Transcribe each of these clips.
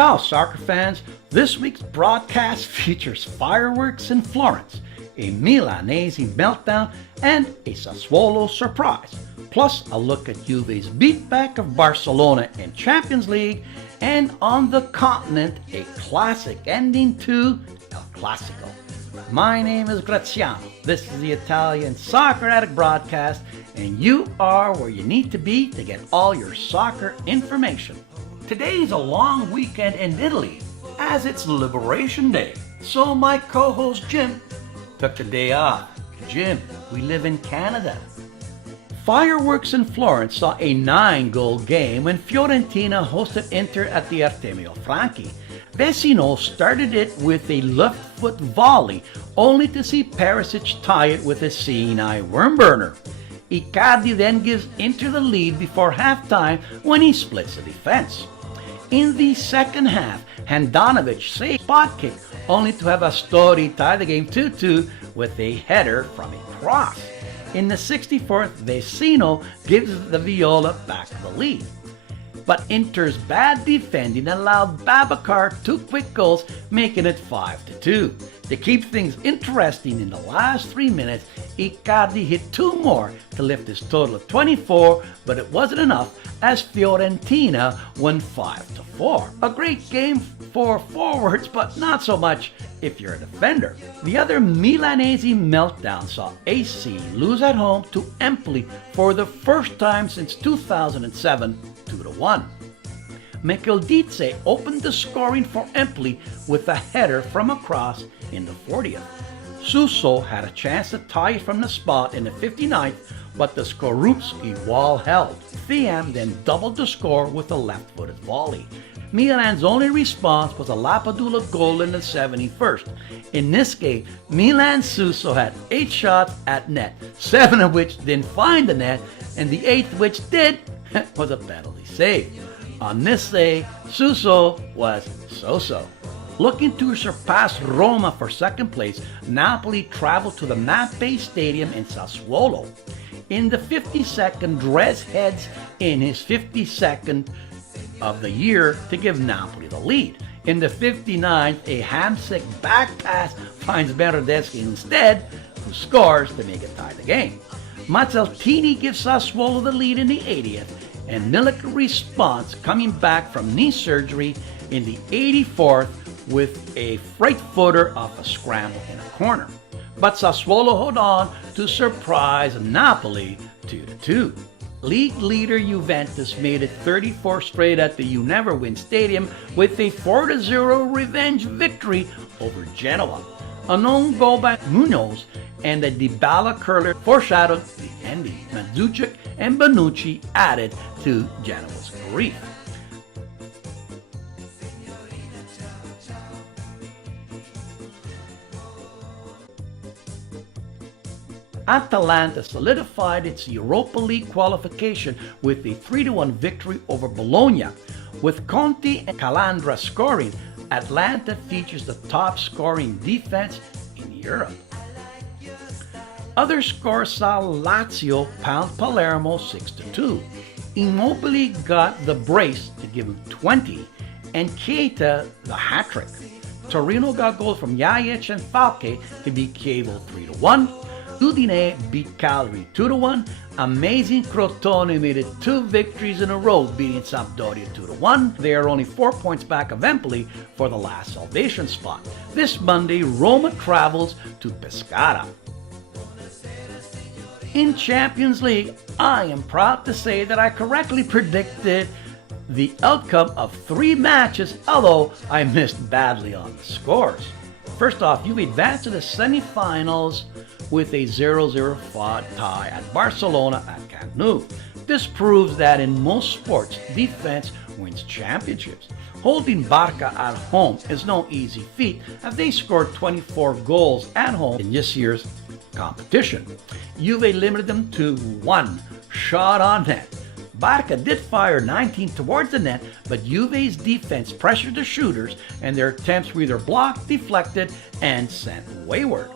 Ciao, soccer fans! This week's broadcast features fireworks in Florence, a Milanese meltdown, and a Sassuolo surprise, plus a look at Juve's beatback of Barcelona in Champions League, and on the continent, a classic ending to El Classico. My name is Graziano. This is the Italian Soccer Addict broadcast, and you are where you need to be to get all your soccer information. Today's a long weekend in Italy, as it's Liberation Day. So my co-host Jim took the day off. Jim, we live in Canada. Fireworks in Florence saw a 9-goal game when Fiorentina hosted Inter at the Artemio Franchi. Vecino started it with a left foot volley, only to see Perisic tie it with a seeing eye worm burner. Icardi then gives Inter the lead before halftime when he splits the defense. In the second half, Handanovic saved a spot kick, only to have Astori tie the game 2-2 with a header from a cross. In the 64th, Vecino gives the Viola back the lead. But Inter's bad defending allowed Babacar 2 quick goals, making it 5-2. To keep things interesting in the last 3 minutes, Icardi hit 2 more to lift his total of 24, but it wasn't enough as Fiorentina won 5-4. A great game for forwards, but not so much if you're a defender. The other Milanese meltdown saw AC lose at home to Empoli for the first time since 2007, 2-1. Mekildice opened the scoring for Empoli with a header from a cross in the 40th. Suso had a chance to tie it from the spot in the 59th, but the Skorupski wall held. Thiam then doubled the score with a left-footed volley. Milan's only response was a Lapadula goal in the 71st. In this game, Milan Suso had 8 shots at net, 7 of which didn't find the net, and the 8th which did was a penalty save. On this day, Suso was so-so. Looking to surpass Roma for second place, Napoli traveled to the Mappe Stadium in Sassuolo. In the 52nd, Dres heads in his 52nd of the year to give Napoli the lead. In the 59th, a Hamsik back pass finds Bernardeschi instead, who scores to make it tie the game. Mazzeltini gives Sassuolo the lead in the 80th, and Milik responds, coming back from knee surgery in the 84th with a freight footer off a scramble in a corner. But Sassuolo hold on to surprise Napoli 2-2. League leader Juventus made it 34 straight at the You Never Win Stadium with a 4-0 revenge victory over Genoa. An own goal by Munoz and a Dybala curler foreshadowed the ending. Mandzukic and Bonucci added to Genoa's grief. Atalanta solidified its Europa League qualification with a 3-1 victory over Bologna. With Conti and Calandra scoring, Atalanta features the top scoring defense in Europe. Other scores saw Lazio pound Palermo 6-2. Immobile got the brace to give him 20, and Keita the hat-trick. Torino got goals from Jajic and Falke to beat Chievo 3-1. Udine beat Cagliari 2-1. Amazing Crotone made it 2 victories in a row, beating Sampdoria 2-1. They are only 4 points back of Empoli for the last salvation spot. This Monday, Roma travels to Pescara. In Champions League, I am proud to say that I correctly predicted the outcome of 3 matches, although I missed badly on the scores. First off, you advanced to the semifinals with a 0-0 tie at Barcelona at Camp Nou. This proves that in most sports, defense wins championships. Holding Barca at home is no easy feat, as they scored 24 goals at home in this year's competition. Juve limited them to 1 shot on net. Barca did fire 19 towards the net, but Juve's defense pressured the shooters, and their attempts were either blocked, deflected, and sent wayward.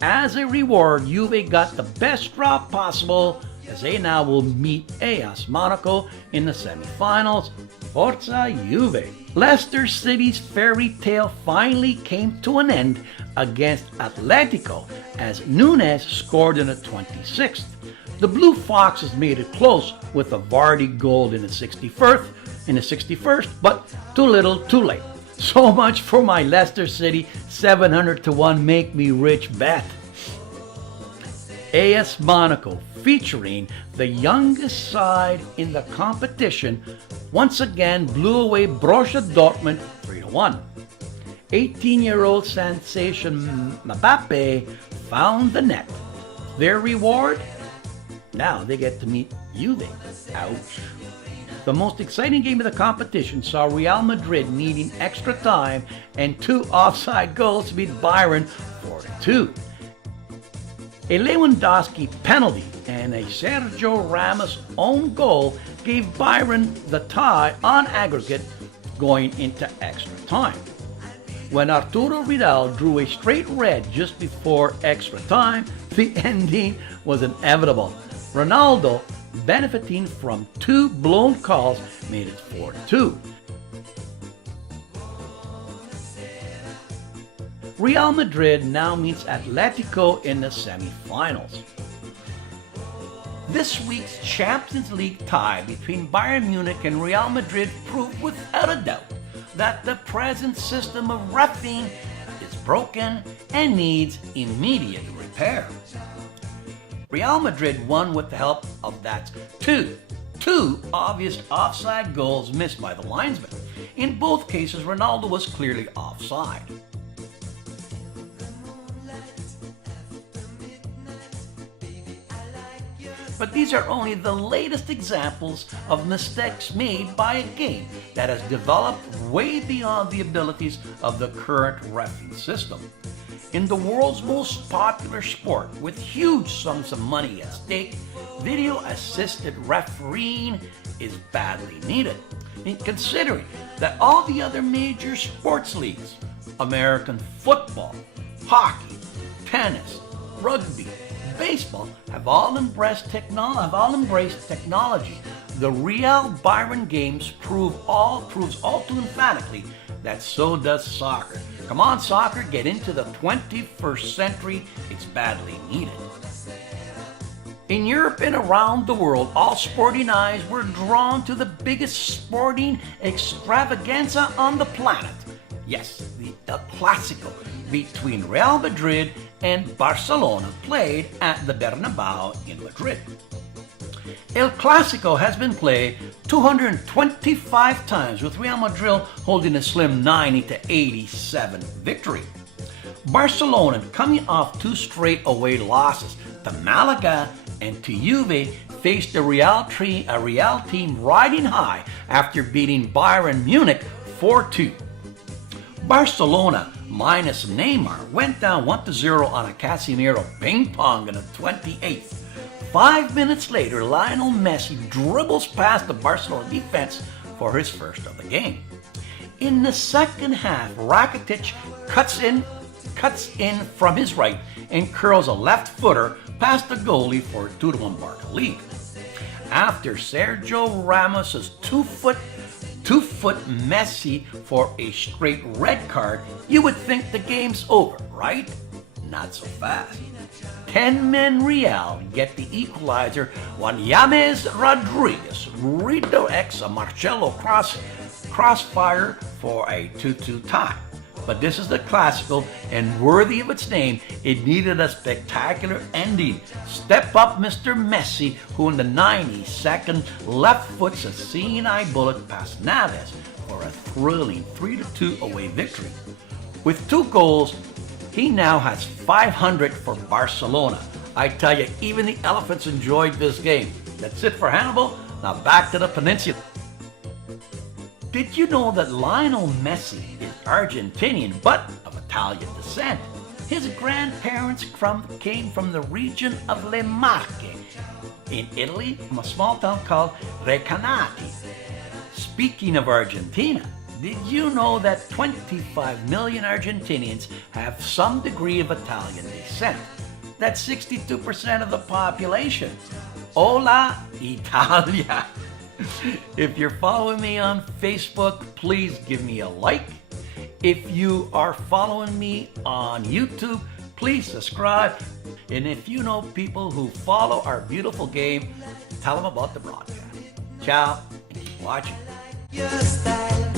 As a reward, Juve got the best draw possible as they now will meet AS Monaco in the semifinals. Forza Juve! Leicester City's fairy tale finally came to an end against Atletico as Nunes scored in the 26th. The Blue Foxes made it close with a Vardy goal in the 61st, but too little, too late. So much for my Leicester City 700-1 make me rich bet. AS Monaco, featuring the youngest side in the competition, once again blew away Borussia Dortmund 3-1. 18-year-old sensation Mbappe found the net. Their reward? Now they get to meet Juve. Ouch. The most exciting game of the competition saw Real Madrid needing extra time and 2 offside goals to beat Bayern 4-2. A Lewandowski penalty and a Sergio Ramos own goal gave Bayern the tie on aggregate going into extra time. When Arturo Vidal drew a straight red just before extra time, the ending was inevitable. Ronaldo, benefiting from 2 blown calls, made it 4-2. Real Madrid now meets Atletico in the semifinals. This week's Champions League tie between Bayern Munich and Real Madrid proved without a doubt that the present system of reffing is broken and needs immediate repair. Real Madrid won with the help of that two obvious offside goals missed by the linesman. In both cases, Ronaldo was clearly offside. But these are only the latest examples of mistakes made by a game that has developed way beyond the abilities of the current reffing system. In the world's most popular sport, with huge sums of money at stake, video-assisted refereeing is badly needed. And considering that all the other major sports leagues, American football, hockey, tennis, rugby, baseball, have all embraced technology, the Real Bayern games proves all too emphatically that so does soccer. Come on, soccer, get into the 21st century. It's badly needed. In Europe and around the world, all sporting eyes were drawn to the biggest sporting extravaganza on the planet. Yes, the El Classico between Real Madrid and Barcelona played at the Bernabeu in Madrid. El Clasico has been played 225 times, with Real Madrid holding a slim 90-87 victory. Barcelona, coming off 2 straight away losses to Malaga and to Juve, faced a Real team riding high after beating Bayern Munich 4-2. Barcelona, minus Neymar, went down 1-0 on a Casemiro ping pong in the 28th. 5 minutes later, Lionel Messi dribbles past the Barcelona defense for his first of the game. In the second half, Rakitic cuts in from his right and curls a left footer past the goalie for a 2-1 Barca lead. After Sergio Ramos' 2-foot Messi for a straight red card, you would think the game's over, right? Not so fast. 10-men Real get the equalizer when James Rodriguez redirects a Marcelo crossfire for a 2-2 tie. But this is the Classico, and worthy of its name, it needed a spectacular ending. Step up Mr. Messi, who in the 92nd left foots a seeing-eye bullet past Naves for a thrilling 3-2 away victory. With 2 goals, he now has 500 for Barcelona. I tell you, even the elephants enjoyed this game. That's it for Hannibal. Now back to the peninsula. Did you know that Lionel Messi is Argentinian but of Italian descent? His grandparents came from the region of Le Marche in Italy, from a small town called Recanati. Speaking of Argentina, did you know that 25 million Argentinians have some degree of Italian descent? That's 62% of the population. Hola, Italia. If you're following me on Facebook, please give me a like. If you are following me on YouTube, please subscribe. And if you know people who follow our beautiful game, tell them about the broadcast. Ciao, and keep watching. Your style.